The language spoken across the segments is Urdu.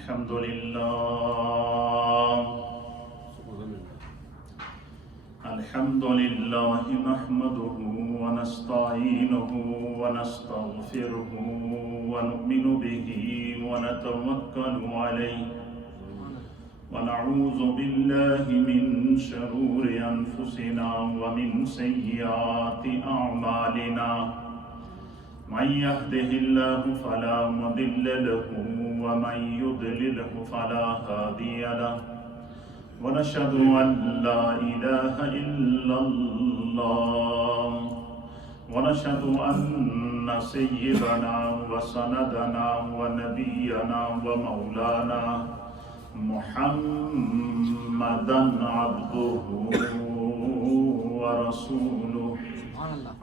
الحمد لله نحمده ونستعينه ونستغفره ونؤمن به ونتوكل عليه ونعوذ بالله من شرور أنفسنا ومن سيئات أعمالنا من يهده الله فلا مضل له ومن يضلله فلا هادي له ونشهد أن لا إله إلا الله ونشهد أن سيدنا وسندنا ونبينا ومولانا محمدا عبده ورسوله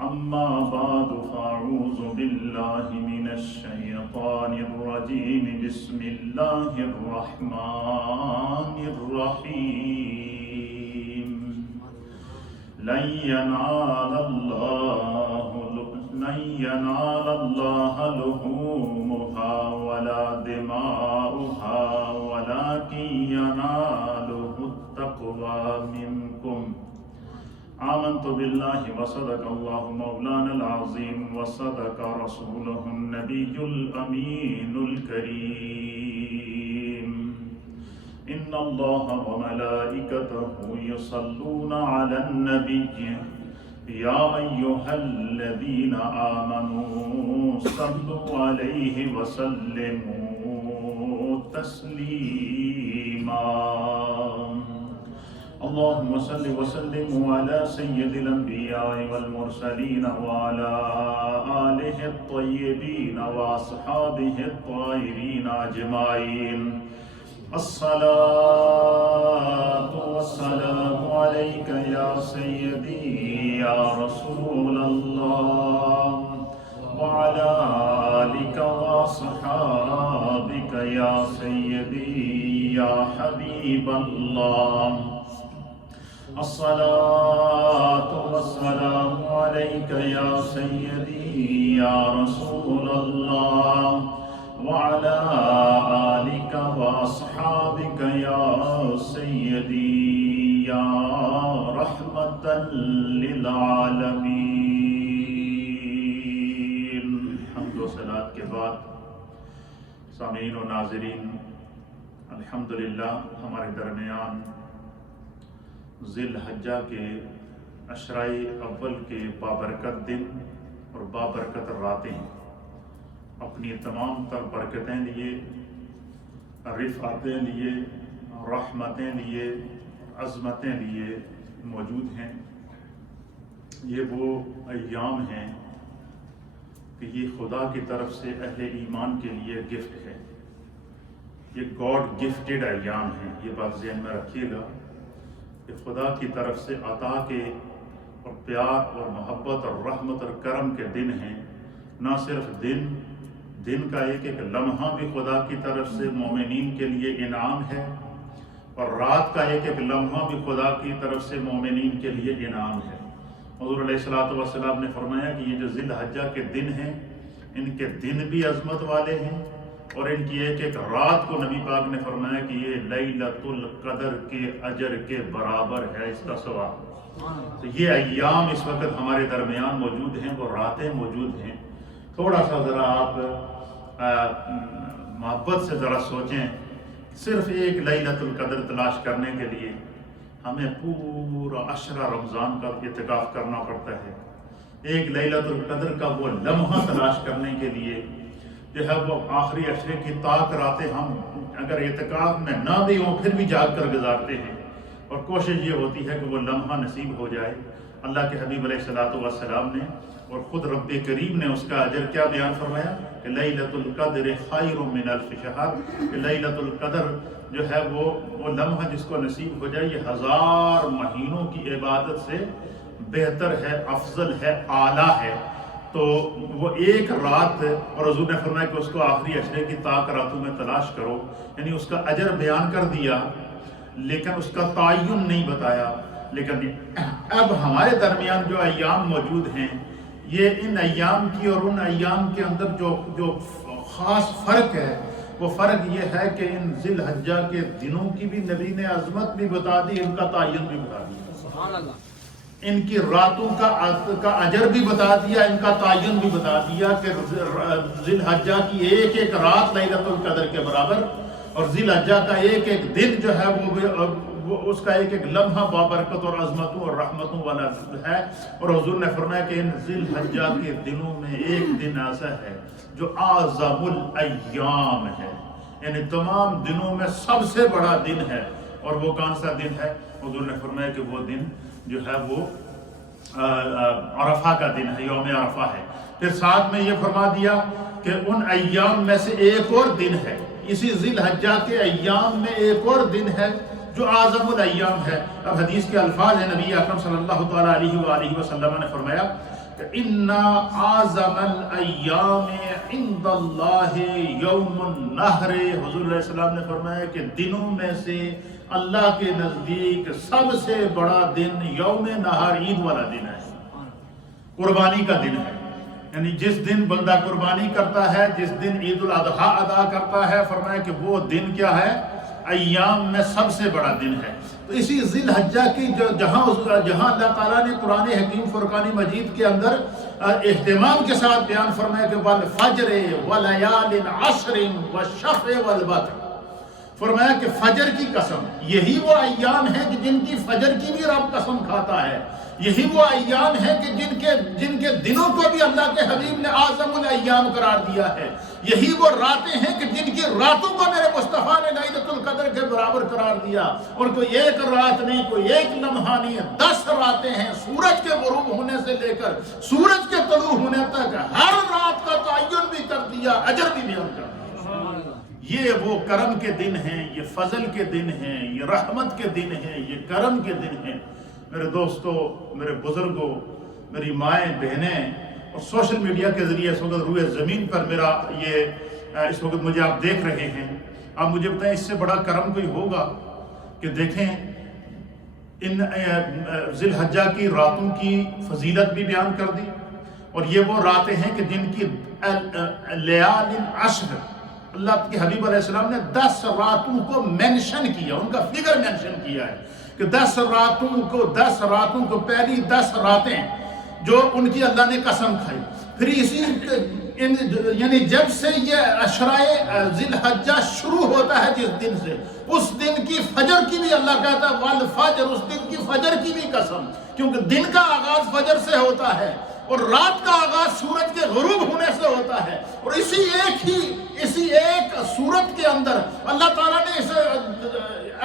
أما بعد فأعوذ بالله من الشيطان الرجيم بسم الله الرحمن الرحيم لن ينال الله لحومها ولا دماؤها ولكن يناله التقوى منكم آمنت بالله وصدق الله مولانا العظيم وصدق رسوله النبي الأمين الكريم إن الله وملائكته يصلون على النبي يا أيها الذين آمنوا صلوا عليه وسلموا تسليما اللهم صل وسلم على سيد الأنبياء والمرسلين وعلى آله الطيبين وأصحابه الطاهرين أجمعين الصلاة والسلام عليك يا سيدي يا رسول الله وعلى آلك وأصحابك يا سيدي يا حبيب الله الصلاة والسلام عليك يا سيدي يا رسول الله وعلى آلك وأصحابك يا سيدي يا رحمة للعالمين حمد و صلاة کے بعد سامعین و ناظرین الحمدللہ ہمارے درمیان ذی الحجہ کے عشرۂ اول کے بابرکت دن اور بابرکت راتیں اپنی تمام تر برکتیں لیے، رفعتیں لیے، رحمتیں لیے، عظمتیں لیے موجود ہیں۔ یہ وہ ایام ہیں کہ یہ خدا کی طرف سے اہل ایمان کے لیے گفٹ ہے، یہ گاڈ گفٹڈ ایام ہیں۔ یہ بات ذہن میں رکھیے گا کہ خدا کی طرف سے عطا کے اور پیار اور محبت اور رحمت اور کرم کے دن ہیں۔ نہ صرف دن کا ایک لمحہ بھی خدا کی طرف سے مومنین کے لیے انعام ہے، اور رات کا ایک لمحہ بھی خدا کی طرف سے مومنین کے لیے انعام ہے۔ حضور علیہ الصلوۃ نے فرمایا کہ یہ جو ذی الحجہ کے دن ہیں، ان کے دن بھی عظمت والے ہیں، اور ان کی ایک رات کو نبی پاک نے فرمایا کہ یہ لیلۃ القدر کے اجر کے برابر ہے اس کا ثواب۔ تو یہ ایام اس وقت ہمارے درمیان موجود ہیں، وہ راتیں موجود ہیں۔ تھوڑا سا ذرا آپ محبت سے ذرا سوچیں، صرف ایک لیلۃ القدر تلاش کرنے کے لیے ہمیں پورا عشرہ رمضان کا اعتکاف کرنا پڑتا ہے۔ ایک لیلۃ القدر کا وہ لمحہ تلاش کرنے کے لیے جو ہے وہ آخری عشرے کی طاق راتیں ہم اگر اعتکاف میں نہ بھی ہوں پھر بھی جاگ کر گزارتے ہیں، اور کوشش یہ ہوتی ہے کہ وہ لمحہ نصیب ہو جائے۔ اللہ کے حبیب علیہ السلام نے اور خود رب کریم نے اس کا اجر کیا بیان فرمایا کہ لیلۃ القدر خیر من الف شہر، کہ لیلۃ القدر جو ہے وہ لمحہ جس کو نصیب ہو جائے یہ 1000 مہینوں کی عبادت سے بہتر ہے، افضل ہے، اعلیٰ ہے۔ تو وہ ایک رات، اور حضور نے فرمایا کہ اس کو آخری عشرے کی طاق راتوں میں تلاش کرو، یعنی اس کا اجر بیان کر دیا لیکن اس کا تعین نہیں بتایا۔ لیکن اب ہمارے درمیان جو ایام موجود ہیں، یہ ان ایام کی اور ان ایام کے اندر جو خاص فرق ہے وہ فرق یہ ہے کہ ان ذی الحجہ کے دنوں کی بھی نبی نے عظمت بھی بتا دی، ان کا تعین بھی بتا دیا، سبحان اللہ، ان کی راتوں کا اجر بھی بتا دیا، ان کا تعین بھی بتا دیا کہ ذی الحجہ کی ایک ایک رات لیلۃ القدر کے برابر، اور ذی الحجہ کا ایک ایک دن جو ہے وہ اس کا ایک ایک لمحہ بابرکت اور عظمتوں اور رحمتوں والا ہے۔ اور حضور نے فرمایا کہ ان ذی الحجہ کے دنوں میں ایک دن ایسا ہے جو اعظم الایام ہے، یعنی تمام دنوں میں سب سے بڑا دن ہے، اور وہ کون سا دن ہے؟ حضور نے فرمایا کہ وہ دن جو ہے وہ عرفہ کا دن ہے، یوم عرفہ ہے۔ پھر ساتھ میں یہ فرما دیا کہ ان ایام میں سے ایک اور دن ہے، اسی ذی الحجہ کے ایام میں ایک اور دن ہے جو اعظم الایام ہے۔ اب حدیث کے الفاظ ہیں، نبی اکرم صلی اللہ تعالیٰ علیہ وآلہ وسلم نے فرمایا کہ اِنَّ اعظم الایام عند اللہ یوم النحر، حضور علیہ السلام نے فرمایا کہ دنوں میں سے اللہ کے نزدیک سب سے بڑا دن یوم نہر، عید والا دن ہے، قربانی کا دن ہے، یعنی جس دن بندہ قربانی کرتا ہے، جس دن عید الاضحیٰ ادا کرتا ہے، فرمایا کہ وہ دن کیا ہے؟ ایام میں سب سے بڑا دن ہے۔ تو اسی ذی الحجہ کی جہاں اللہ تعالیٰ نے قرآن حکیم فرقان مجید کے اندر اہتمام کے ساتھ بیان فرمایا کہ والفجر ولیال عشر والشفع والوتر، فرمایا کہ فجر کی قسم، یہی وہ ایام ہیں کہ جن کی فجر کی بھی رب قسم کھاتا ہے، یہی وہ ایام ہیں کہ جن کے دنوں کو بھی اللہ کے حبیب نے اعظم الایام قرار دیا ہے، یہی وہ راتیں ہیں کہ جن کی راتوں کو میرے مصطفیٰ نے لیلۃ القدر کے برابر قرار دیا، اور کوئی ایک رات نہیں، کوئی ایک لمحہ نہیں، 10 راتیں ہیں، سورج کے غروب ہونے سے لے کر سورج کے طلوع ہونے تک ہر رات کا تعین بھی کر دیا، اجر بھی بیان کر دیا۔ یہ وہ کرم کے دن ہیں، یہ فضل کے دن ہیں، یہ رحمت کے دن ہیں، یہ کرم کے دن ہیں۔ میرے دوستو، میرے بزرگوں، میری مائیں بہنیں، اور سوشل میڈیا کے ذریعے اس وقت روئے زمین پر میرا یہ اس وقت مجھے آپ دیکھ رہے ہیں، آپ مجھے بتائیں اس سے بڑا کرم کوئی ہوگا کہ دیکھیں ان ذی الحجہ کی راتوں کی فضیلت بھی بیان کر دی، اور یہ وہ راتیں ہیں کہ جن کی لیال عشر، اللہ کے حبیب علیہ السلام نے 10 راتوں کو مینشن کیا، ان کا فگر مینشن کیا ہے کہ 10 راتوں کو پہلی 10 راتیں جو ان کی اللہ نے قسم کھائی۔ پھر یعنی جب سے یہ عشرۂ ذی الحجہ شروع ہوتا ہے، جس دن سے، اس دن کی فجر کی بھی اللہ کہتا ہے والفجر، اس دن کی فجر کی بھی قسم، کیونکہ دن کا آغاز فجر سے ہوتا ہے اور رات کا آغاز سورج کے غروب ہونے سے ہوتا ہے، اور اسی ایک صورت کے اندر اللہ تعالیٰ نے اس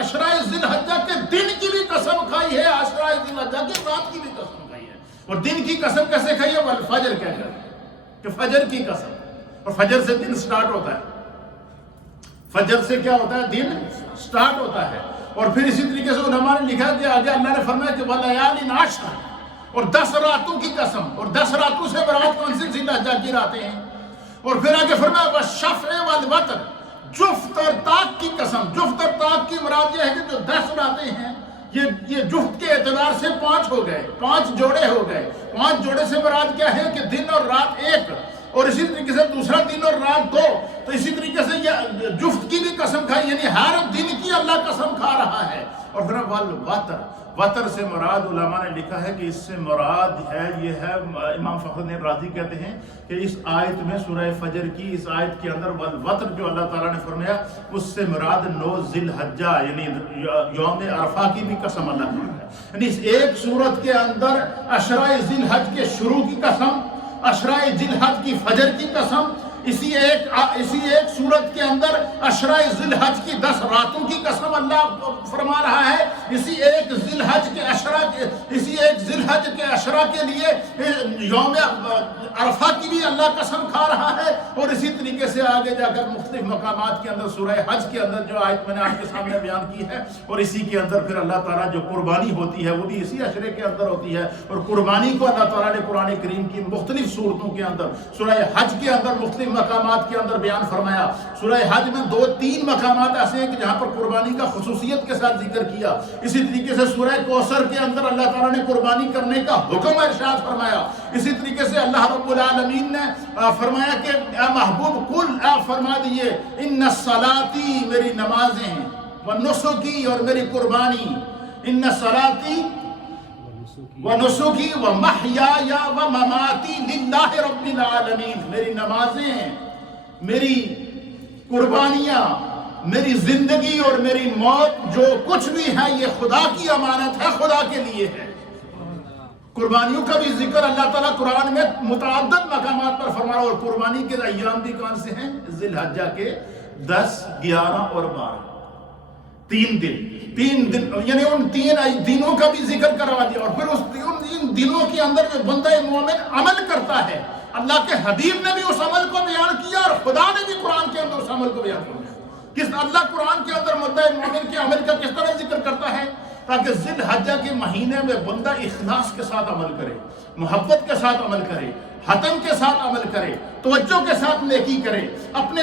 عشرۂ ذی الحجہ کے دن کی بھی قسم کھائی ہے، عشرۂ ذی الحجہ کی رات کی بھی قسم کھائی ہے۔ اور دن کی قسم کیسے کھائی ہے؟ والفجر کہہ کر، کہ فجر کی قسم، اور فجر سے دن سٹارٹ ہوتا ہے، فجر سے کیا ہوتا ہے؟ دن سٹارٹ ہوتا ہے۔ اور پھر اسی طریقے سے علماء نے لکھا کہ آگے اللہ نے فرمایا کہ ولیال عشر، اور 10 راتوں کی قسم، اور 10 راتوں سے مراد کون سی؟ ذی الحجہ کی راتیں ہیں۔ اور پھر آگے فرمایا والشفع والوتر، جفت اور طاق کی قسم، جفت اور طاق کی مراد یہ ہے کہ جو 10 راتیں ہیں یہ جفت کے اعتبار سے 5 ہو گئے، 5 جوڑے ہو گئے، 5 جوڑے سے مراد کیا ہے کہ دن اور رات ایک، اور اسی طریقے سے دوسرا دن اور رات 2، تو اسی طریقے سے یہ جفت کی بھی قسم کھائی، یعنی ہر دن کی اللہ قسم کھا رہا ہے۔ اور پھر والوتر، وتر سے مراد علماء نے لکھا ہے کہ اس سے مراد ہے، یہ ہے امام فخر الدین رازی کہتے ہیں کہ اس آیت میں سورہ فجر کی اس آیت کے اندر والوتر جو اللہ تعالیٰ نے فرمایا، اس سے مراد 9 ذی الحجہ یعنی یوم عرفہ کی بھی قسم اللہ تعالیٰ ہے۔ یعنی اس ایک صورت کے اندر عشرۂ ذی الحج کے شروع کی قسم، عشرۂ ذی الحج کی فجر کی قسم، اسی ایک صورت کے اندر عشرۂ ذی الحج کی 10 راتوں کی قسم اللہ فرما رہا ہے، اسی ایک ذی الحج کے عشرہ کے لیے یوم عرفہ کی بھی اللہ قسم کھا رہا ہے۔ اور اسی طریقے سے آگے جا کر مختلف مقامات کے اندر سورہ حج کے اندر جو آیت میں نے آپ کے سامنے بیان کی ہے، اور اسی کے اندر پھر اللہ تعالیٰ جو قربانی ہوتی ہے وہ بھی اسی عشرے کے اندر ہوتی ہے، اور قربانی کو اللہ تعالیٰ نے قرآن کریم کی مختلف صورتوں کے اندر سورہ حج کے اندر مختلف مقامات کے اندر بیان فرمایا۔ سورہ حج میں 2-3 مقامات ایسے ہیں کہ جہاں پر قربانی کا خصوصیت کے ساتھ ذکر کیا، اسی طریقے سے سورہ کوثر کے اندر اللہ تعالیٰ نے قربانی کرنے کا حکم ارشاد فرمایا. اسی طریقے سے اللہ رب العالمین نے فرمایا کہ اے محبوب قل، آپ فرما دیے ان صلاتی، میری نمازیں ہیں، ونسکی، اور میری قربانی، ان صلاتی ونسکی ومحیایا ومماتی للہ رب العالمین، میری نمازیں ہیں، میری قربانیاں، میری زندگی اور میری موت، جو کچھ بھی ہے یہ خدا کی امانت ہے، خدا کے لیے ہے. قربانیوں کا بھی ذکر اللہ تعالیٰ قرآن میں متعدد مقامات پر فرما رہا ہے. اور قربانی کے ایام بھی کون سے ہیں؟ ذی الحجہ کے 10، 11 اور 12، 3 دن، یعنی ان 3 دنوں کا بھی ذکر کروا دیا. اور پھر ان دنوں کے اندر جو بندہ مومن عمل کرتا ہے، اللہ کے حبیب نے بھی اس عمل کو بیان کیا اور خدا نے بھی قرآن کے اندر اس عمل کو بیان کیا. اللہ قرآن کے اندر بندہ مومن کے عمل کا کس طرح ذکر کرتا ہے؟ تاکہ ذی الحجہ کے مہینے میں بندہ اخلاص کے ساتھ عمل کرے، محبت کے ساتھ عمل کرے، حتم کے ساتھ عمل کرے، توجہ کے ساتھ نیکی کرے، اپنے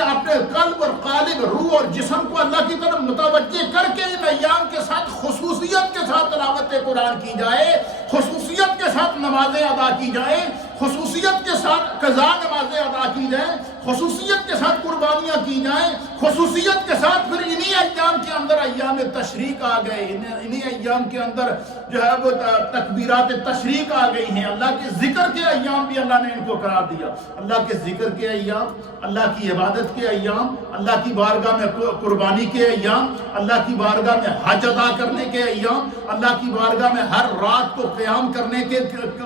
قلب اور قالب، روح اور جسم کو اللہ کی طرف متوجہ کر کے ان ایام کے ساتھ خصوصیت کے ساتھ تلاوت قرآن کی جائے، خصوصیت کے ساتھ نمازیں ادا کی جائیں، خصوصیت کے ساتھ قضا نمازیں ادا کی جائیں، خصوصیت کے ساتھ قربانیاں کی جائیں، خصوصیت کے ساتھ پھر انہی ایام کے اندر ایام تشریق آ گئے، انہی ایام کے اندر جو ہے وہ تکبیرات تشریق آ گئی ہیں. اللہ کے ذکر کے ایام بھی اللہ نے ان کو قرار دیا. اللہ کے ذکر کے ایام، اللہ کی عبادت کے ایام، اللہ کی بارگاہ میں قربانی کے ایام، اللہ کی بارگاہ میں حج ادا کرنے کے ایام، اللہ کی بارگاہ میں ہر رات کو قیام کرنے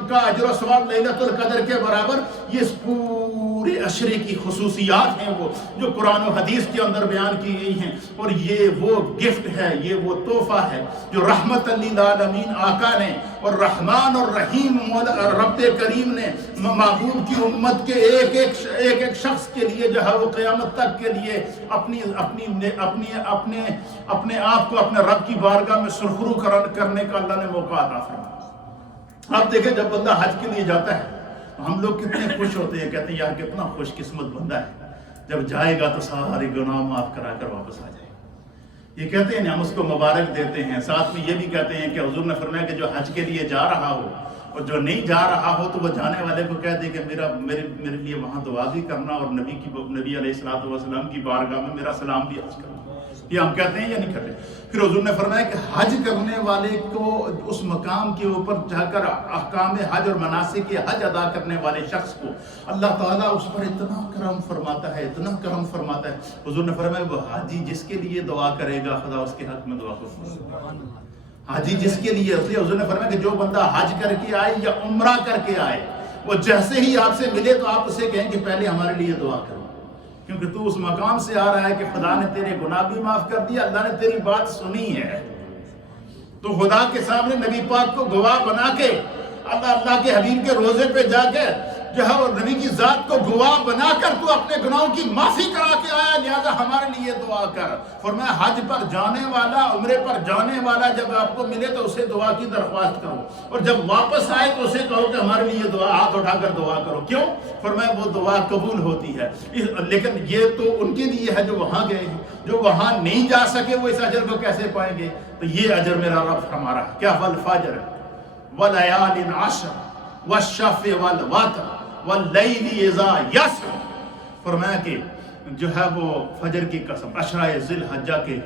کا اجر و ثواب لیلۃ القدر کے برابر. یہ پورے عشرے کی خصوصیات ہیں وہ جو قرآن و حدیث کے اندر بیان کی گئی ہیں. اور یہ وہ گفٹ ہے، یہ وہ تحفہ ہے جو رحمت للعالمین آقا نے اور رحمان اور رحیم رب کریم نے محبوب کی امت کے ایک شخص کے لیے جو ہے وہ قیامت تک کے لیے اپنے آپ کو اپنے رب کی بارگاہ میں سرخرو کرنے کا اللہ نے موقع عطا فرمایا. آپ دیکھیں جب بندہ حج کے لیے جاتا ہے تو ہم لوگ کتنے خوش ہوتے ہیں، کہتے ہیں یار کتنا خوش قسمت بندہ ہے، جب جائے گا تو سارے گناہ معاف کرا کر واپس آ جائے. یہ کہتے ہیں ہم اس کو مبارک دیتے ہیں. ساتھ میں یہ بھی کہتے ہیں کہ حضور نے فرمایا کہ جو حج کے لیے جا رہا ہو اور جو نہیں جا رہا ہو تو وہ جانے والے کو کہہ دے کہ میرے لیے وہاں دعا بھی کرنا اور نبی علیہ الصلوۃ والسلام کی بارگاہ میں میرا سلام بھی عرض کرنا. یہ ہم کہتے ہیں یا نہیں کہتے؟ پھر حضور نے فرمایا کہ حج کرنے والے کو اس مقام کے اوپر جا کر احکام حج اور مناسک حج ادا کرنے والے شخص کو اللہ تعالیٰ اس پر اتنا کرم فرماتا ہے، اتنا کرم فرماتا ہے. حضور نے فرمایا وہ حاجی جس کے لیے دعا کرے گا خدا اس کے حق میں دعا کرے. حاجی جس کے لیے، اس لیے حضور نے فرمایا کہ جو بندہ حج کر کے آئے یا عمرہ کر کے آئے، وہ جیسے ہی آپ سے ملے تو آپ اسے کہیں کہ پہلے ہمارے لیے دعا کرو، کیونکہ تو اس مقام سے آ رہا ہے کہ خدا نے تیرے گناہ بھی معاف کر دیا، اللہ نے تیری بات سنی ہے. تو خدا کے سامنے نبی پاک کو گواہ بنا کے اللہ کے حبیب کے روزے پہ جا کے جو ہے وہ نبی کی ذات کو گواہ بنا کر تو اپنے گناہوں کی معافی کرا کے آیا، لہذا ہمارے لیے دعا کر. فرمایا حج پر جانے والا، عمرے پر جانے والا جب آپ کو ملے تو اسے دعا کی درخواست کرو، اور جب واپس آئے تو اسے کہو کہ ہمارے لیے دعا، ہاتھ اٹھا کر دعا کرو. کیوں؟ فرمایا وہ دعا قبول ہوتی ہے. لیکن یہ تو ان کے لیے ہے جو وہاں گئے ہیں، جو وہاں نہیں جا سکے وہ اس اجر کو کیسے پائیں گے؟ تو یہ اجر میرا رب فرما رہا ہے کیا؟ والفجر ولیال عشر والشفع والوتر واللیل اذا یسر. فرمایا کہ جو ہے وہ فجر کی قسم، عشرہ ذی الحجہ کے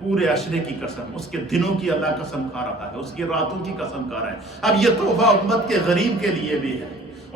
پورے عشرے کی قسم، اس کے دنوں کی اللہ قسم کھا رہا ہے، اس کی راتوں کی قسم کھا رہا ہے. اب یہ تحفہ امت کے غریب کے لیے بھی ہے،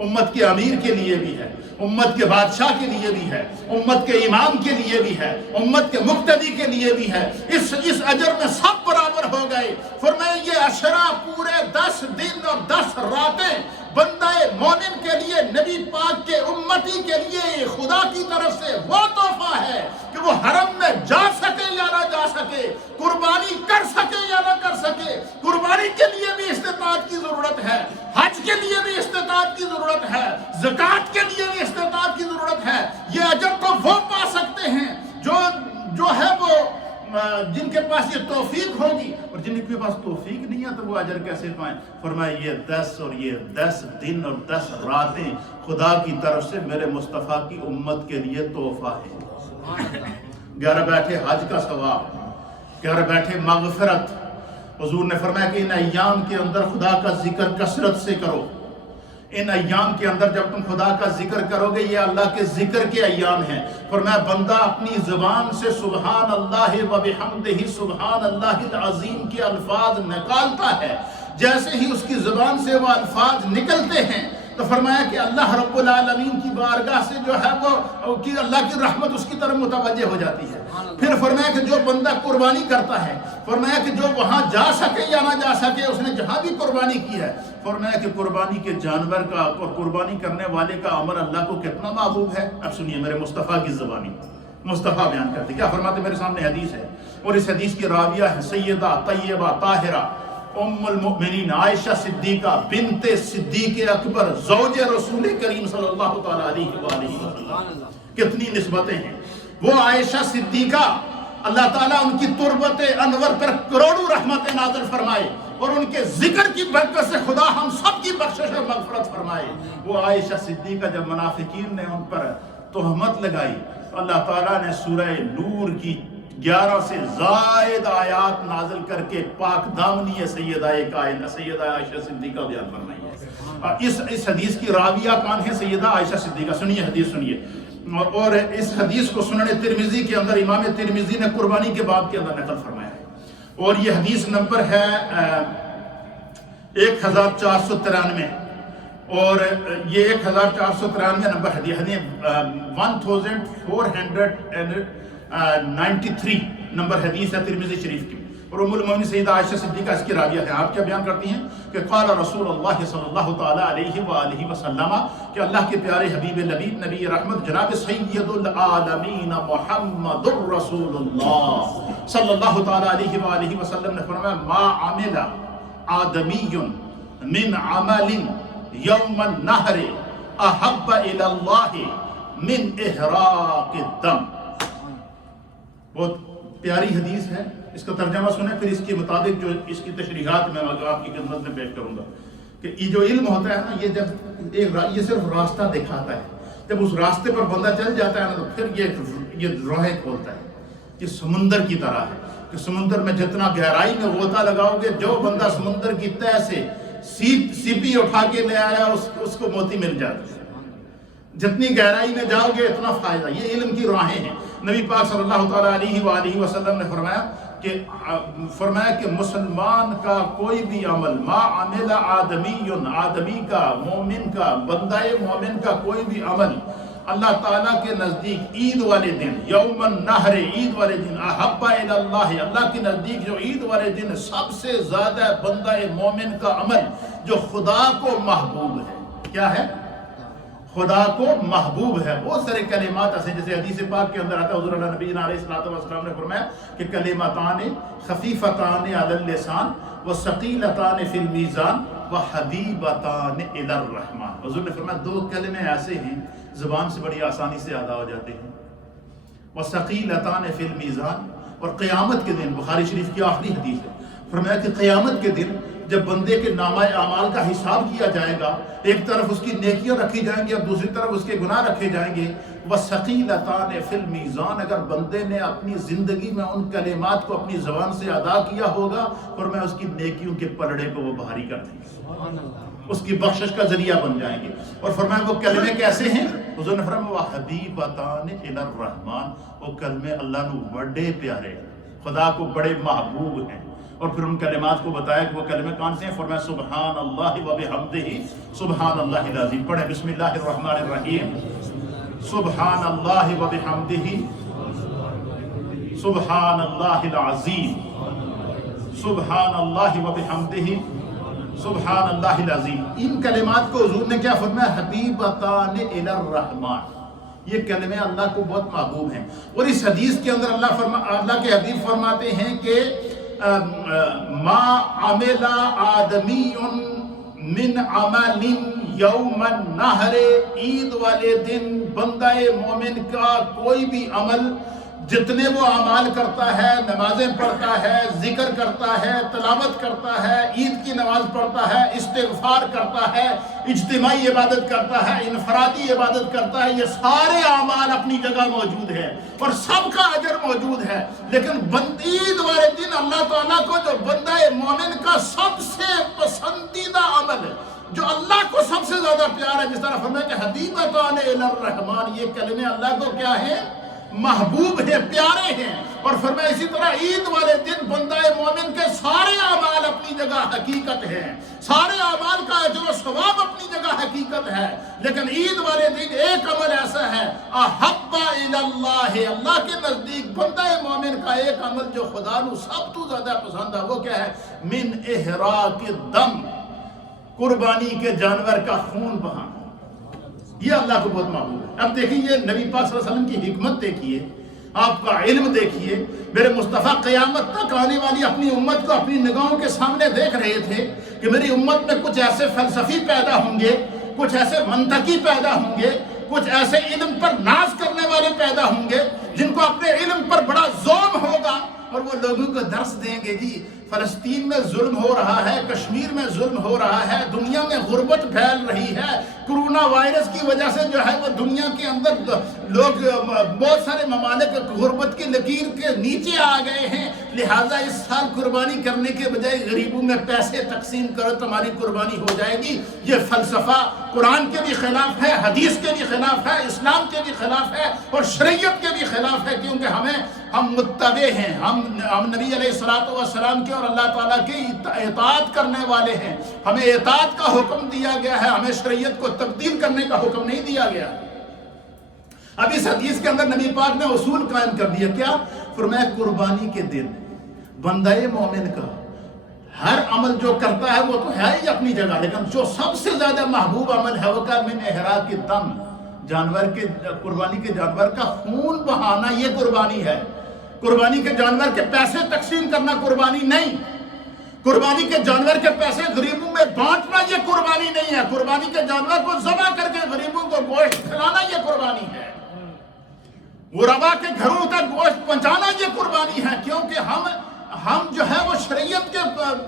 امت کے امیر کے لیے بھی ہے، امت کے بادشاہ کے لیے بھی ہے، امت کے امام کے لیے بھی ہے، امت کے مقتدی کے لیے بھی ہے. اس اجر میں سب برابر ہو گئے. فرمایا یہ عشرہ پورے 10 دن اور 10 راتیں بندہ مومن کے لیے، نبی پاک کے امتی کے لیے خدا کی طرف سے وہ تحفہ ہے کہ وہ حرم میں جا سکے یا نہ جا سکے، قربانی کر سکے یا نہ کر سکے. قربانی کے لیے بھی استطاعت کی ضرورت ہے، حج کے لیے بھی استطاعت کی ضرورت ہے، زکوٰۃ کے لیے بھی استطاعت کی ضرورت ہے. یہ اجر تو وہ پا سکتے ہیں جو ہے وہ جن کے پاس یہ توفیق ہوگی، اور جن کے پاس توفیق نہیں ہے تو وہ اجر کیسے پائیں؟ فرمایا یہ 10 دن اور 10 راتیں خدا کی طرف سے میرے مصطفیٰ کی امت کے لیے تحفہ ہے. گھر بیٹھے حج کا ثواب، گھر بیٹھے مغفرت، حضور نے فرمایا کہ ان ایام کے اندر خدا کا ذکر کثرت سے کرو. ان ایام کے اندر جب تم خدا کا ذکر کرو گے، یہ اللہ کے ذکر کے ایام ہیں. فرمایا بندہ اپنی زبان سے سبحان اللہ و بحمدہ سبحان اللہ العظیم کے الفاظ نکالتا ہے، جیسے ہی اس کی زبان سے وہ الفاظ نکلتے ہیں تو فرمایا کہ اللہ رب العالمین کی بارگاہ سے جو ہے وہ اللہ کی رحمت اس کی طرف متوجہ ہو جاتی ہے. پھر فرمایا کہ جو بندہ قربانی کرتا ہے، فرمایا کہ جو وہاں جا سکے یا نہ جا سکے، اس نے جہاں بھی قربانی کی ہے، فرمایا کہ قربانی کے جانور کا اور قربانی کرنے والے کا عمل اللہ کو کتنا محبوب ہے. اب سنیے میرے مصطفیٰ کی زبانی، مصطفیٰ بیان کرتے کیا فرماتے. میرے سامنے حدیث ہے اور اس حدیث کی راویہ ہے سیدہ طیبہ طاہرہ ام المؤمنین عائشہ صدیقہ بنت صدیق اکبر زوج رسول کریم صلی اللہ تعالیٰ علیہ وآلہ وسلم. کتنی نسبتیں ہیں. وہ عائشہ صدیقہ، اللہ تعالیٰ ان کی تربت انور پر کروڑوں رحمتیں نازل فرمائے اور ان کے ذکر کی برکت سے خدا ہم سب کی بخشش اور مغفرت فرمائے. وہ عائشہ صدیقہ جب منافقین نے ان پر تہمت لگائی، اللہ تعالیٰ نے سورہ نور کی 11 سے زائد آیات نازل کر کے پاک دامنی سیدہ عائشہ صدیقہ بیان فرمائی ہے. اس حدیث کی راویہ کون ہے؟ سیدہ عائشہ صدیقہ. سنیے حدیث سنیے. اور اس حدیث کو سنن ترمذی کے اندر امام ترمذی نے قربانی کے باب کے اندر نقل فرمایا ہے اور یہ حدیث نمبر ہے 1493 اور یہ 1493 نمبر حدیث 1493 نمبر حدیث ہے ترمذی شریف کی. اور ام المؤمنین سیدہ عائشہ صدیقہ اس کی راویہ ہے. آپ کیا بیان کرتی ہیں کہ قال رسول اللہ صلی اللہ تعالیٰ علیہ وآلہ وسلم کہ اللہ کے پیارے حبیب لبیب نبی رحمت جناب سید العالمین محمد رسول اللہ صلی اللہ تعالیٰ علیہ وآلہ وسلم نے فرمایا ما عمل آدمی من عمل یوم النحر احب الی اللہ من احراق الدم. بہت پیاری حدیث ہے. اس کا ترجمہ سنیں پھر اس کے مطابق جو اس کی تشریحات میں آپ کی خدمت میں پیش کروں گا کہ یہ جو علم ہوتا ہے نا، یہ جب یہ صرف راستہ دکھاتا ہے. جب اس راستے پر بندہ چل جاتا ہے نا تو پھر یہ راہیں کھولتا ہے. یہ سمندر کی طرح ہے کہ سمندر میں جتنا گہرائی میں غوطہ لگاؤ گے، جو بندہ سمندر کی تہہ سے سیپی اٹھا کے لے آیا اس کو موتی مل جاتی ہے. جتنی گہرائی میں جاؤ گے اتنا فائدہ. یہ علم کی راہیں ہیں. نبی پاک صلی اللہ تعالیٰ علیہ وآلہ وسلم نے فرمایا کہ مسلمان کا کوئی بھی عمل ما عمل آدمی کا، مومن کا، بندہ مومن کا کوئی بھی عمل اللہ تعالیٰ کے نزدیک عید والے دن یوم النحر، عید والے دن احب الی اللہ، اللہ کے نزدیک جو عید والے دن سب سے زیادہ بندہ مومن کا عمل جو خدا کو محبوب ہے. کیا ہے؟ خدا کو محبوب ہے. بہت سارے کلمات ایسے جیسے حدیث پاک کے اندر آتا ہے، حضور اللہ نبی علیہ الصلوۃ والسلام نے فرمایا کہ کلمتان خفیفتان علی اللسان وثقیلتان فی المیزان وحبیبتان الی الرحمن. حضور نے فرمایا دو کلمے ایسے ہیں زبان سے بڑی آسانی سے ادا ہو جاتے ہیں. وثقیلتان فی المیزان، اور قیامت کے دن بخاری شریف کی آخری حدیث ہے. فرمایا کہ قیامت کے دن جب بندے کے نامہ اعمال کا حساب کیا جائے گا، ایک طرف اس کی نیکیاں رکھی جائیں گی اور دوسری طرف اس کے گناہ رکھے جائیں گے. وَثَقِيلَتَانِ فِي الْمِيزَانِ، اگر بندے نے اپنی زندگی میں ان کلمات کو اپنی زبان سے ادا کیا ہوگا اور میں اس کی نیکیوں کے پلڑے کو وہ بھاری کر دیں گے، اس کی بخشش کا ذریعہ بن جائیں گے. اور فرمایا وہ کلمے کیسے ہیں؟ حضور نے فرمایا وَحَبِيبَتَانِ إِلَى الرَّحْمَانِ، وہ کلمے اللہ نو بڑے پیارے، خدا کو بڑے محبوب ہیں. اور پھر ان کلمات کو بتایا کہ وہ کلمے کون سے ہیں. فرمایا سبحان اللہ و بحمدہ سبحان اللہ العظیم. پڑھیں بسم اللہ الرحمن الرحیم. سبحان اللہ و بحمدہ سبحان اللہ العظیم. سبحان اللہ و بحمدہ سبحان اللہ العظیم. ان کلمات کو حضور نے کیا فرمایا؟ حبیبتان الی الرحمن. یہ کلمے اللہ کو بہت محبوب ہیں. اور اس حدیث کے اندر اللہ کے حبیب فرماتے ہیں کہ ما عمل آدمی من عمل یوم النحر، عید والے دن بندہ مومن کا کوئی بھی عمل جتنے وہ اعمال کرتا ہے، نمازیں پڑھتا ہے، ذکر کرتا ہے، تلاوت کرتا ہے، عید کی نماز پڑھتا ہے، استغفار کرتا ہے، اجتماعی عبادت کرتا ہے، انفرادی عبادت کرتا ہے، یہ سارے اعمال اپنی جگہ موجود ہیں اور سب کا اجر موجود ہے. لیکن عید والے دن اللہ تعالیٰ کو جو بندہ مومن کا سب سے پسندیدہ عمل ہے، جو اللہ کو سب سے زیادہ پیار ہے، جس طرح فرمایا کہ حبیبتان الی الرحمن، یہ کلمے اللہ کو کیا ہیں؟ محبوب ہیں، پیارے ہیں. اور فرمایا اسی طرح عید والے دن بندہ مومن کے سارے اعمال اپنی جگہ حقیقت ہیں، سارے اعمال کا اجر و ثواب اپنی جگہ حقیقت ہے. لیکن عید والے دن ایک عمل ایسا ہے، احب الی اللہ، اللہ کے نزدیک بندہ مومن کا ایک عمل جو خدا نو سب تو زیادہ پسند ہے، وہ کیا ہے؟ من احراق الدم، قربانی کے جانور کا خون بہانا. یہ اللہ کو بہت محبوب ہے. اب دیکھیں یہ نبی پاک صلی اللہ علیہ وسلم کی حکمت دیکھیے، آپ کا علم دیکھیے. میرے مصطفیٰ قیامت تک آنے والی اپنی امت کو اپنی نگاہوں کے سامنے دیکھ رہے تھے کہ میری امت میں کچھ ایسے فلسفی پیدا ہوں گے، کچھ ایسے منطقی پیدا ہوں گے، کچھ ایسے علم پر ناز کرنے والے پیدا ہوں گے جن کو اپنے علم پر بڑا ذوق ہوگا اور وہ لوگوں کو درس دیں گے. جی فلسطین میں ظلم ہو رہا ہے، کشمیر میں ظلم ہو رہا ہے، دنیا میں غربت پھیل رہی ہے، کرونا وائرس کی وجہ سے جو ہے وہ دنیا کے اندر لوگ، بہت سارے ممالک غربت کی لکیر کے نیچے آ گئے ہیں. لہٰذا اس سال قربانی کرنے کے بجائے غریبوں میں پیسے تقسیم کرو، تمہاری قربانی ہو جائے گی. یہ فلسفہ قرآن کے بھی خلاف ہے، حدیث کے بھی خلاف ہے، اسلام کے بھی خلاف ہے اور شریعت کے بھی خلاف ہے. کیونکہ ہم متبع ہیں، ہم نبی علیہ السلام کے اور اللہ تعالیٰ کی اطاعت کرنے والے ہیں. ہمیں اطاعت کا حکم دیا گیا ہے، ہمیں شریعت کو تبدیل کرنے کا حکم نہیں دیا گیا. اب اس حدیث کے اندر نبی پاک نے اصول قائم کر دیا. کیا فرمایا؟ قربانی کے دن بندہ مومن کا ہر عمل جو کرتا ہے وہ تو ہے ہی اپنی جگہ، لیکن جو سب سے زیادہ محبوب عمل ہے وہ کیا؟ من احراق الدم، جانور کے، قربانی کے جانور کا خون بہانا، یہ قربانی ہے. قربانی کے جانور کے پیسے تقسیم کرنا قربانی نہیں. قربانی کے جانور کے پیسے غریبوں میں بانٹنا یہ قربانی نہیں ہے. قربانی کے جانور کو ذبح کر کے غریبوں کو گوشت کھلانا یہ قربانی ہے. غربا کے گھروں تک گوشت پہنچانا یہ قربانی ہے. کیونکہ ہم جو ہے وہ شریعت کے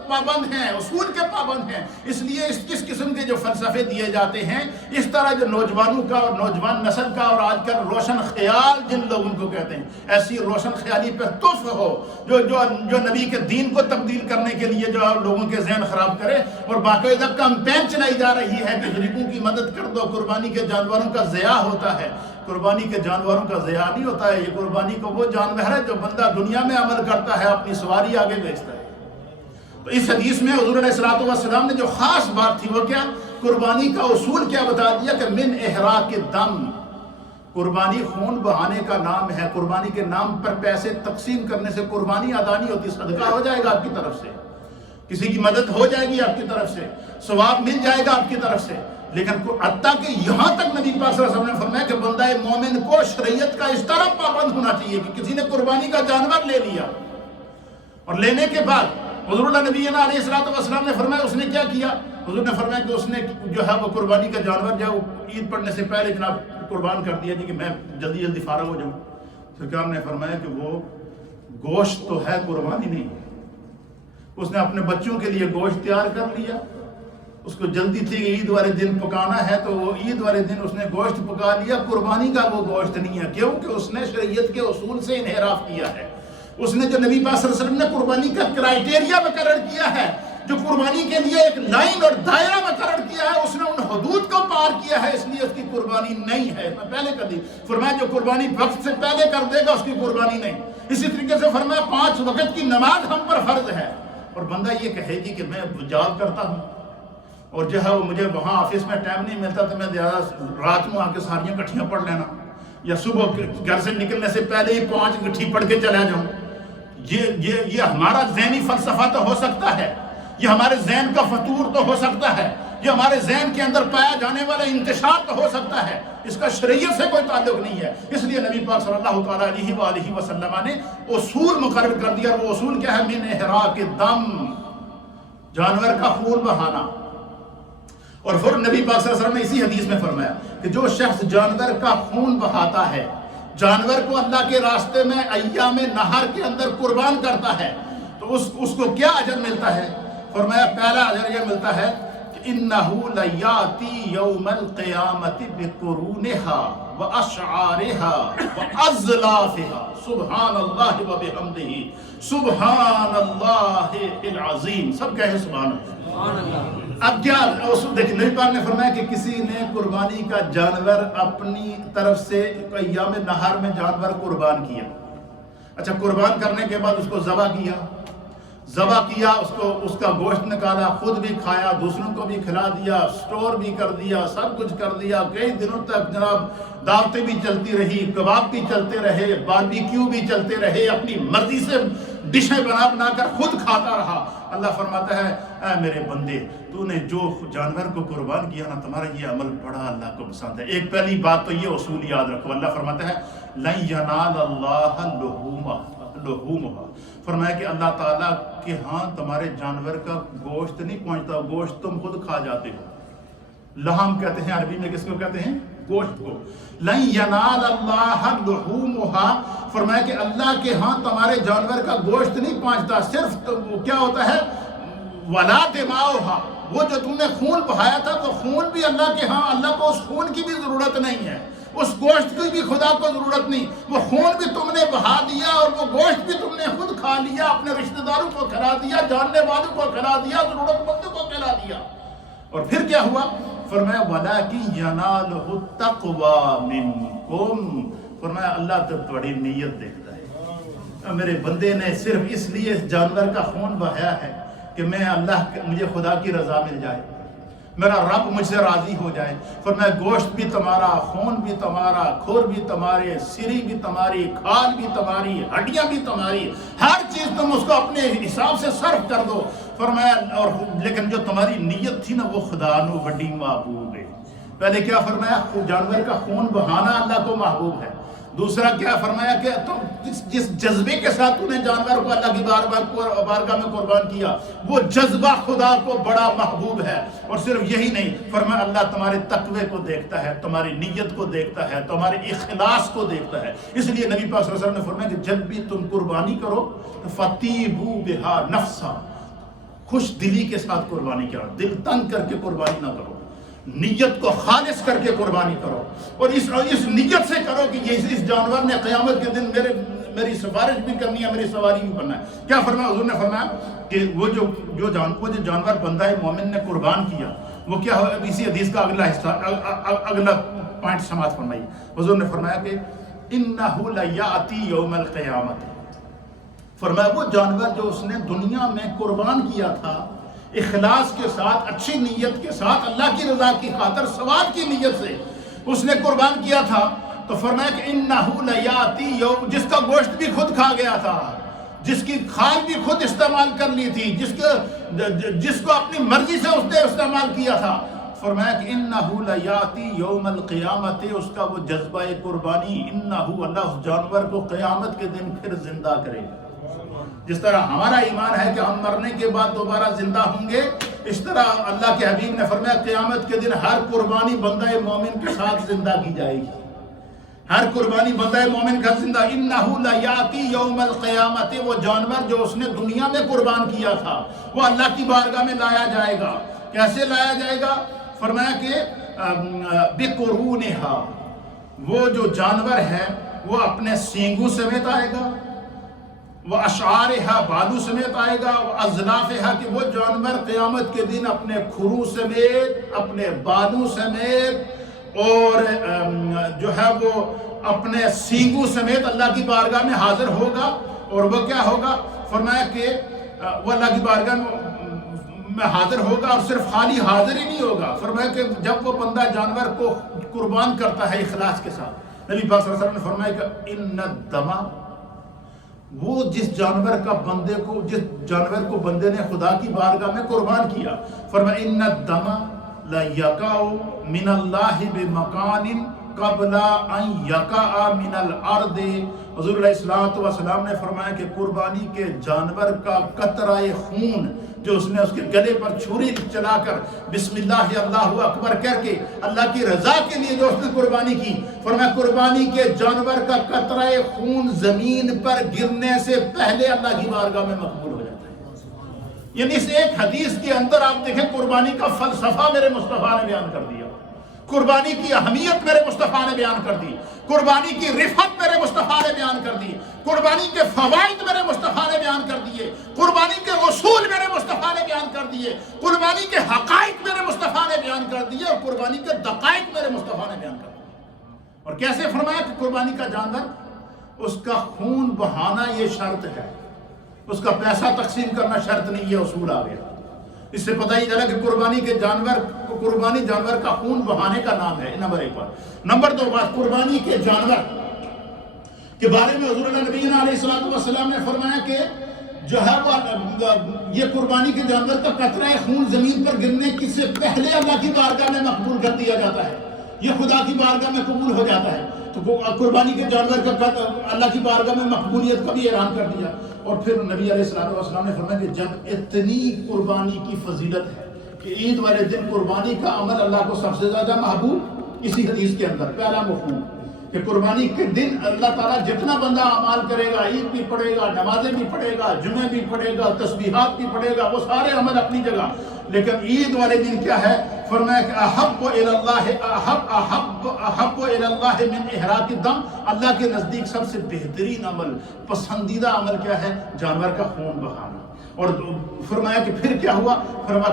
پابند ہیں، اصول کے پابند ہیں. اس لیے اس قسم کے جو فلسفے دیے جاتے ہیں، اس طرح جو نوجوانوں کا اور نوجوان نسل کا اور آج کل روشن خیال جن لوگوں کو کہتے ہیں، ایسی روشن خیالی پہ تف ہو جو نبی کے دین کو تبدیل کرنے کے لیے جو لوگوں کے ذہن خراب کرے اور باقاعدہ کمپین چلائی جا رہی ہے کہ غریبوں کی مدد کر دو. قربانی کے جانوروں کا ضیاع ہوتا ہے. قربانی کے جانوروں کا ضیاع نہیں ہوتا ہے. یہ قربانی کو وہ جانور ہے جو بندہ دنیا میں عمل کرتا ہے، اپنی سواری آگے بیچتا ہے. تو اس حدیث میں حضور علیہ السلام نے جو خاص بات تھی وہ کیا؟ قربانی کا اصول کیا بتا دیا کہ من احراق الدم، قربانی خون بہانے کا نام ہے. قربانی کے نام پر پیسے تقسیم کرنے سے قربانی ادا نہیں ہوتی. صدقہ ہو جائے گا آپ کی طرف سے، کسی کی مدد ہو جائے گی آپ کی طرف سے، ثواب مل جائے گا آپ کی طرف سے. لیکن حتیٰ کہ یہاں تک نبی پاک صلی اللہ علیہ وسلم نے فرمایا کہ بندہ مومن کو شریعت کا اس طرح پابند ہونا چاہیے کہ کسی نے قربانی کا جانور لے لیا اور لینے کے بعد حضور اللہ نبی علیہ السلام نے فرمایا اس نے کیا کیا؟ حضور نے فرمایا کہ اس نے جو ہے وہ قربانی کا جانور جو ہے وہ عید پڑھنے سے پہلے جناب قربان کر دیا جی کہ میں جلدی جلدی فارغ ہو جاؤں. سرکار نے فرمایا کہ وہ گوشت تو ہے، قربانی نہیں. اس نے اپنے بچوں کے لیے گوشت تیار کر لیا. اس کو جلدی تھی کہ عید والے دن پکانا ہے تو وہ عید والے دن اس نے گوشت پکا لیا. قربانی کا وہ گوشت نہیں ہے، کیونکہ اس نے شریعت کے اصول سے انحراف کیا ہے. اس نے جو نبی پاک صلی اللہ علیہ وسلم نے قربانی کا کرائیٹیریا مقرر کیا ہے، جو قربانی کے لیے ایک لائن اور دائرہ مقرر کیا ہے، اس نے ان حدود کو پار کیا ہے، اس لیے اس کی قربانی نہیں ہے. میں پہلے کر دی فرمایا جو قربانی وقت سے پہلے کر دے گا اس کی قربانی نہیں. اسی طریقے سے فرمایا 5 وقت کی نماز ہم پر فرض ہے. اور بندہ یہ کہے گی کہ میں جاب کرتا ہوں اور جو ہے وہ مجھے وہاں آفس میں ٹائم نہیں ملتا تو میں رات میں آ کے ساریاں کٹھیاں پڑھ لینا، یا صبح گھر سے نکلنے سے پہلے ہی 5 گٹھی پڑھ کے چلا جاؤں. یہ ہمارا ذہنی فلسفہ تو ہو سکتا ہے، یہ ہمارے ذہن کا فطور تو ہو سکتا ہے، یہ ہمارے ذہن کے اندر پایا جانے والا انتشار تو ہو سکتا ہے، اس کا شریعت سے کوئی تعلق نہیں ہے. اس لیے نبی پاک صلی اللہ تعالیٰ علیہ وآلہ وسلم نے اصول مقرر کر دیا. وہ اصول کیا ہے؟ من احراق الدم، جانور کا خون بہانا. اور پھر نبی پاک صلی اللہ علیہ وسلم نے اسی حدیث میں فرمایا کہ جو شخص جانور کا خون بہاتا ہے جانور کو اللہ کے راستے میں ایام نہر کے اندر قربان کرتا ہے تو اس کو کیا اجر ملتا ہے؟ فرمایا پہلا اجر یہ ملتا ہے کہ انہو لیاتی یوم القیامت بقرونہا واشعارہا واضلافہا سبحان اللہ وبحمدہ سبحان اللہ العظیم. سب کہیں سبحان اللہ. اب کیا دیکھیں نبی پاک نے فرمایا کہ کسی نے قربانی کا جانور اپنی طرف سے ایام نہر میں جانور قربان کیا. اچھا قربان کرنے کے بعد اس کو ذبح کیا اس کا گوشت نکالا، خود بھی کھایا، دوسروں کو بھی کھلا دیا، سٹور بھی کر دیا، سب کچھ کر دیا. کئی دنوں تک جناب دعوتیں بھی چلتی رہی، کباب بھی چلتے رہے، باربیکیو بھی چلتے رہے، اپنی مرضی سے ڈشیں بنا کر خود کھاتا رہا. اللہ فرماتا ہے اے میرے بندے، تو نے جو جانور کو قربان کیا نا، تمہارا یہ عمل بڑا اللہ کو پسند ہے. ایک پہلی بات تو یہ اصول یاد رکھو. اللہ فرماتا ہے لن ینال اللہ لحومہا، فرمایا کہ اللہ تعالیٰ کے ہاں تمہارے جانور کا گوشت نہیں پہنچتا، گوشت تم خود کھا جاتے ہو. لحم کہتے ہیں عربی میں، کس کو کہتے ہیں؟ گوشت کو. لن ینال اللہ لحومہا، فرمایا کہ اللہ کے ہاں تمہارے جانور کا گوشت نہیں پہنچتا، صرف کیا ہوتا ہے ولا دماؤہا، وہ جو تم نے خون بہایا تھا وہ خون بھی اللہ کے ہاں، اللہ کو اس خون کی بھی ضرورت نہیں ہے، اس گوشت کی بھی خدا کو ضرورت نہیں. وہ خون بھی تم نے بہا دیا اور وہ گوشت بھی تم نے خود کھا لیا، اپنے رشتہ داروں کو کھلا دیا، جاننے والوں کو کھلا دیا، ضرورت مندوں کو کھلا دیا. اور پھر کیا ہوا؟ فرمایا وَلَكِنْ يَنَالُهُ التَّقْوَى مِنْكُمْ، فرمایا اللہ تو بڑی نیت دیکھتا ہے. میرے بندے نے صرف اس لیے اس جانور کا خون بہایا ہے کہ مجھے خدا کی رضا مل جائے، میرا رب مجھ سے راضی ہو جائے. فرمایا گوشت بھی تمہارا، خون بھی تمہارا، کھر بھی تمہارے، سری بھی تمہاری، کھال بھی تمہاری، ہڈیاں بھی تمہاری، ہر چیز تم اس کو اپنے حساب سے صرف کر دو. فرمایا اور لیکن جو تمہاری نیت تھی نا وہ خدا نو بڑی محبوب ہے. پہلے کیا فرمایا؟ جانور کا خون بہانا اللہ کو محبوب ہے. دوسرا کیا فرمایا کہ تم جس جذبے کے ساتھ تم نے جانور کو اللہ کی بارگاہ میں قربان کیا وہ جذبہ خدا کو بڑا محبوب ہے. اور صرف یہی نہیں، فرمایا اللہ تمہارے تقوی کو دیکھتا ہے، تمہاری نیت کو دیکھتا ہے، تمہارے اخلاص کو دیکھتا ہے. اس لیے نبی پاک صلی اللہ علیہ وسلم نے فرمایا کہ جب بھی تم قربانی کرو تو فَطِيبُوا بِهَا نَفْسًا، خوش دلی کے ساتھ قربانی کرو، دل تنگ کر کے قربانی نہ کرو، نیت کو خالص کر کے قربانی کرو. اور اس نیت سے کرو کہ اس جانور نے قیامت کے دن میری سفارش بھی کرنی ہے، میری سواری بھی بننا ہے. کیا فرمایا حضور نے؟ فرمایا کہ وہ جو جانور بندہ مومن نے قربان کیا وہ کیا ہو. اسی حدیث کا اگلا حصہ، اگلا پوائنٹ سماعت فرمائی. حضور نے فرمایا کہ انہ لیاتی یوم القیامت، فرمایا وہ جانور جو اس نے دنیا میں قربان کیا تھا اخلاص کے ساتھ، اچھی نیت کے ساتھ، اللہ کی رضا کی خاطر، ثواب کی نیت سے اس نے قربان کیا تھا، تو فرمایا کہ انہو لیاتی یوم، جس کا گوشت بھی خود کھا گیا تھا، جس کی کھال بھی خود استعمال کر لی تھی، جس کو اپنی مرضی سے اس نے استعمال کیا تھا، فرمایا کہ انہو لیاتی یوم القیامت، اس کا وہ جذبہ قربانی، انہو، اللہ اس جانور کو قیامت کے دن پھر زندہ کرے. جس طرح ہمارا ایمان ہے کہ ہم مرنے کے بعد دوبارہ زندہ ہوں گے، اس طرح اللہ کے حبیب نے فرمایا قیامت کے دن ہر قربانی بندہ مومن کے ساتھ زندہ کی جائے گی. ہر قربانی بندہ مومن کا زندہ. انہو لیاتی یوم القیامت، وہ جانور جو اس نے دنیا میں قربان کیا تھا وہ اللہ کی بارگاہ میں لایا جائے گا. کیسے لایا جائے گا؟ فرمایا کہ بقرونہا، وہ جو جانور ہے وہ اپنے سینگوں سمیت آئے گا، وہ اشعارہا، بالوں سمیت آئے گا، وہ اضلافہا، کہ وہ جانور قیامت کے دن اپنے کھروں سمیت، اپنے بالوں سمیت، اور جو ہے وہ اپنے سینگوں سمیت اللہ کی بارگاہ میں حاضر ہوگا. اور وہ کیا ہوگا؟ فرمایا کہ وہ اللہ کی بارگاہ میں حاضر ہوگا، اور صرف خالی حاضر ہی نہیں ہوگا. فرمایا کہ جب وہ بندہ جانور کو قربان کرتا ہے اخلاص کے ساتھ، نبی پاک صلی اللہ علیہ وسلم نے فرمایا کہ ان الدم، وہ جس جانور کو بندے نے خدا کی بارگاہ میں قربان کیا، فرمایا ان الدم لا یقع من اللہ بمکان قبل ان یقع من الارض، حضور علیہ الصلوۃ والسلام نے فرمایا کہ قربانی کے جانور کا قطرہ خون جو اس نے اس کے گلے پر چھری چلا کر بسم اللہ اللہ اکبر کہہ کے اللہ کی رضا کے لیے جو اس نے قربانی کی، فرمایا قربانی کے جانور کا قطرہ خون زمین پر گرنے سے پہلے اللہ کی بارگاہ میں مقبول ہو جاتا ہے۔ یعنی اس ایک حدیث کے اندر آپ دیکھیں قربانی کا فلسفہ میرے مصطفیٰ نے بیان کر دیا، قربانی کی اہمیت میرے مصطفیٰ نے بیان کر دی، قربانی کی رفعت میرے مصطفیٰ نے بیان کر دی، قربانی کے فوائد میرے مصطفیٰ نے بیان کر دیے، قربانی کے اصول میرے مصطفیٰ نے بیان کر دیے، قربانی کے حقائق میرے مصطفیٰ نے بیان کر دیے، اور قربانی کے دقائق میرے مصطفیٰ نے بیان کر دیے۔ اور کیسے فرمایا کہ قربانی کا جانور اس کا خون بہانا یہ شرط ہے، اس کا پیسہ تقسیم کرنا شرط نہیں، یہ اصول آ گیا۔ اس سے پتہ ہی چلا کہ قربانی جانور کا خون بہانے کا نام ہے، نمبر ایک بات۔ نمبر دو بات، قربانی کے جانور کے بارے میں حضور نبی علیہ الصلوۃ والسلام نے فرمایا کہ جو ہے وہ یہ قربانی کے جانور کا قطرہ خون زمین پر گرنے کی سے پہلے اللہ کی بارگاہ میں مقبول کر دیا جاتا ہے، یہ خدا کی بارگاہ میں قبول ہو جاتا ہے۔ تو قربانی کے جانور کا اللہ کی بارگاہ میں مقبولیت کا بھی اعلان کر دیا۔ اور پھر نبی علیہ الصلوۃ والسلام نے فرمایا کہ جب اتنی قربانی کی فضیلت ہے کہ عید والے دن قربانی کا عمل اللہ کو سب سے زیادہ محبوب، اسی حدیث کے اندر پہلا مفہوم کہ قربانی کے دن اللہ تعالیٰ جتنا بندہ اعمال کرے گا، عید بھی پڑھے گا، نمازیں بھی پڑھے گا، جمعے بھی پڑھے گا، تسبیحات بھی پڑھے گا، وہ سارے عمل اپنی جگہ، لیکن عید والے دن کیا ہے؟ فرمایا کہ احب الی اللہ من احراق الدم، اللہ کے نزدیک سب سے بہترین عمل، پسندیدہ عمل کیا ہے؟ جانور کا خون بہانا۔ اور فرمایا کہ پھر کیا ہوا؟ فرمایا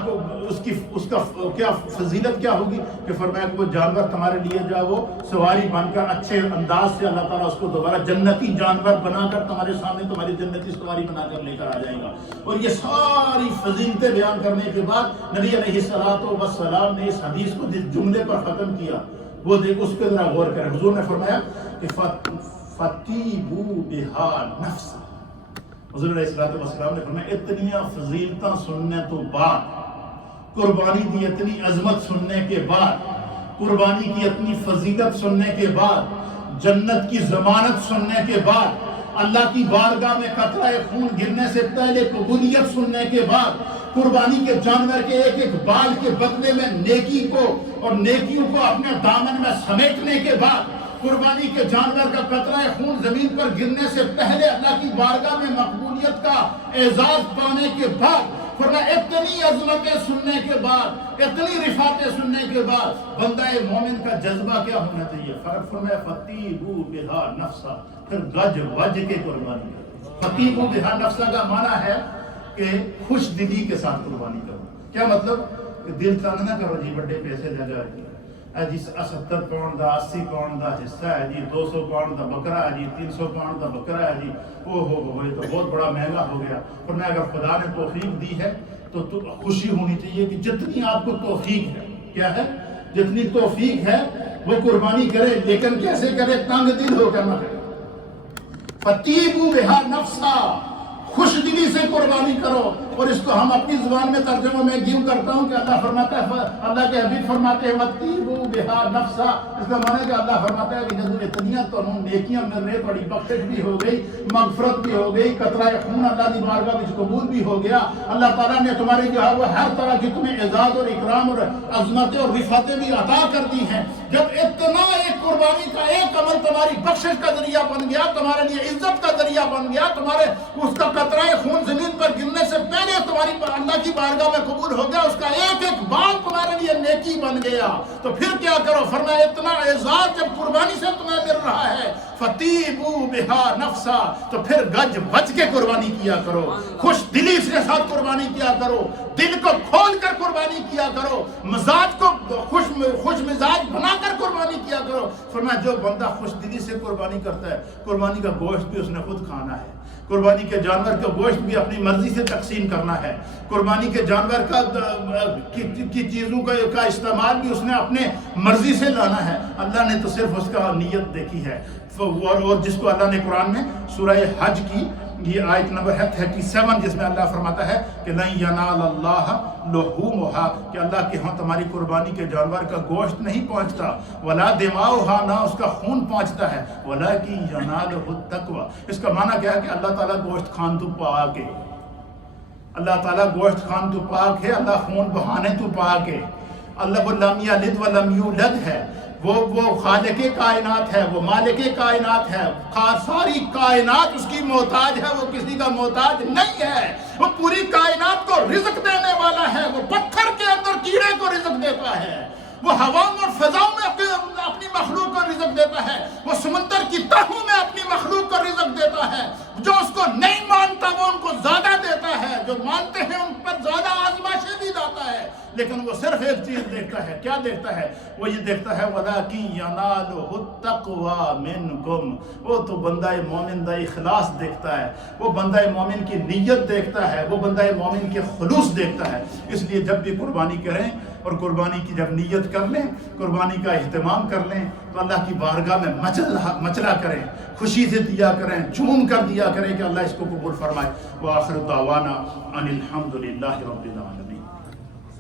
اس کا کیا فضیلت کیا ہوگی کہ فرمایا کہ وہ جانور تمہارے لیے جو ہے وہ سواری بن کر اچھے انداز سے اللہ تعالیٰ اس کو دوبارہ جنتی جانور بنا کر تمہارے سامنے تمہاری جنتی سواری بنا کر لے کر آ جائے گا۔ اور یہ ساری فضیلتیں بیان کرنے کے بعد نبی علیہ الصلوۃ والسلام نے اس حدیث کو جس جملے پر ختم کیا وہ دیکھ، اس پہ ذرا غور کریں۔ حضور نے فرمایا کہ فَطِيبُوا بِهَا نَفْسًا، حضور علیہ الصلوۃ والسلام نے فرمایا اتنیاں فضیلتاں سننے تو بعد، قربانی کی اتنی عظمت سننے کے بعد، قربانی کی اتنی فضیلت سننے کے بعد، جنت کی ضمانت سننے کے بعد، اللہ کی بارگاہ میں قطرہ خون گرنے سے پہلے قبولیت سننے کے بعد، قربانی کے جانور کے ایک ایک بال کے بدلے میں نیکی کو اور نیکیوں کو اپنے دامن میں سمیٹنے کے بعد، قربانی کے جانور کا قطرہ خون زمین پر گرنے سے پہلے اللہ کی بارگاہ میں مقبولیت کا اعزاز پانے کے بعد، فرمایا اتنی عظمتیں سننے کے بعد، اتنی رفعتیں سننے کے بعد بندہ مومن کا جذبہ کیا ہونا چاہیے؟ فرمایا فَطِيبُوا بِهَا نَفْسًا، پھر گج وج کے قربانی کرو۔ فَطِيبُوا بِهَا نَفْسًا کا معنی ہے کہ خوش دلی کے ساتھ قربانی کرو۔ کیا مطلب؟ کہ دل تنگ نہ کرو جی بڑے پیسے لگا جی 70 پاؤنڈ دا 80 پاؤنڈ دا حصہ ہے جی، 200 پاؤنڈ دا بکرا ہے جی، 300 پاؤنڈ دا بکرا ہے جی، یہ تو بہت بڑا مہنگا ہو گیا۔ اور میں اگر خدا نے توفیق دی ہے تو خوشی ہونی چاہیے کہ جتنی آپ کو توفیق ہے، کیا ہے؟ جتنی توفیق ہے وہ قربانی کرے، لیکن کیسے کرے؟ تنگ دل ہو کر نہ کرے۔ فَطِيبُوا بِهَا نَفْسًا، خوش دلی سے قربانی کرو۔ اور اس کو ہم اپنی زبان میں ترجمہ میں گیو کرتا ہوں کہ اللہ فرماتا ہے، اللہ کے حبیب فرماتے ہیں وَطِيبُوا بِهَا نَفْسًا، اس کا معنی ہے کہ اللہ فرماتا ہے کہ جب اتنیاں تو نیکیاں مل رہی، بڑی بخشش بھی ہو گئی، مغفرت بھی ہو گئی، قطرہ خون اللہ کی بارگاہ میں قبول بھی ہو گیا، اللہ تعالیٰ نے تمہاری جو ہے وہ ہر طرح کی تمہیں اعزاز اور اکرام اور عظمتیں اور رفعتیں بھی عطا کر دی ہیں۔ جب اتنا ایک قربانی کا ایک عمل تمہاری بخشش کا ذریعہ بن گیا، تمہارے لیے عزت کا ذریعہ بن گیا، تمہارے اس کا قطرہ خون زمین پر گرنے سے پہلے تمہاری اللہ کی بارگاہ میں قبول ہو گیا، اس کا ایک ایک بال تمہارے لیے نیکی بن گیا، تو پھر کیا کرو؟ فرمایا اتنا اعزاز جب قربانی سے تمہیں مل رہا ہے، فَطِيبُوا بِهَا نَفْسًا، تو پھر گج بچ کے قربانی کیا کرو، خوش دلی کے ساتھ قربانی کیا کرو، دل کو کھول کر قربانی کیا کرو، مزاج کو خوش مزاج بنا کر قربانی کیا کرو۔ فرمایا جو بندہ خوش دلی سے قربانی کرتا ہے، قربانی کا گوشت بھی اس نے خود کھانا ہے، قربانی کے جانور کا گوشت بھی اپنی مرضی سے تقسیم کرنا ہے، قربانی کے جانور کی چیزوں کا استعمال بھی اس نے اپنے مرضی سے لانا ہے۔ اللہ نے تو صرف اس کا نیت دیکھی ہے، اور جس کو اللہ نے قرآن میں سورہ حج کی یہ آیت نمبر ہے 37 جس میں اللہ فرماتا ہے کہ لن ینال اللہ لحومھا، کہ اللہ کے ہاں تمہاری قربانی کے جانور کا گوشت نہیں پہنچتا، ولا دماؤھا، نہ اس کا خون پہنچتا ہے، ولکن ینالہ التقوی۔ اس کا معنی کیا ہے کہ اللہ تعالیٰ گوشت خان تو پاک ہے، اللہ تعالیٰ گوشت خان تو پاک ہے، اللہ خون بہانے تو پاک ہے، اللہ وہ لم یلد ولم یولد ہے، وہ خالق کائنات ہے، وہ مالک کائنات ہے، ساری کائنات اس کی محتاج ہے، وہ کسی کا محتاج نہیں ہے، وہ پوری کائنات کو رزق دینے والا ہے، وہ پتھر کے اندر کیڑے کو رزق دیتا ہے، وہ ہواؤں اور فضاؤں میں اپنی مخلوق کو رزق دیتا ہے، وہ سمندر کی تہوں میں اپنی مخلوق کو رزق دیتا ہے، جو اس کو نہیں مانتا وہ ان کو زیادہ دیتا ہے، جو مانتے ہیں ان پر زیادہ آزمائشیں بھی دیتا ہے، لیکن وہ صرف ایک چیز دیکھتا ہے، کیا دیکھتا ہے؟ وہ یہ دیکھتا ہے وَلَكِنْ يَنَالُهُ التَّقْوَى مِنْكُمْ، وہ تو بندہ مومن دا اخلاص دیکھتا ہے، وہ بندہ مومن کی نیت دیکھتا ہے، وہ بندہ مومن کے خلوص دیکھتا ہے۔ اس لیے جب بھی قربانی کریں اور قربانی کی جب نیت کر لیں، قربانی کا اہتمام کر لیں تو اللہ کی بارگاہ میں مچلا کریں، خوشی سے دیا کریں، جھوم کر دیا کریں کہ اللہ اس کو قبول فرمائے۔ وآخر دعوانا ان الحمد للہ رب العالمین۔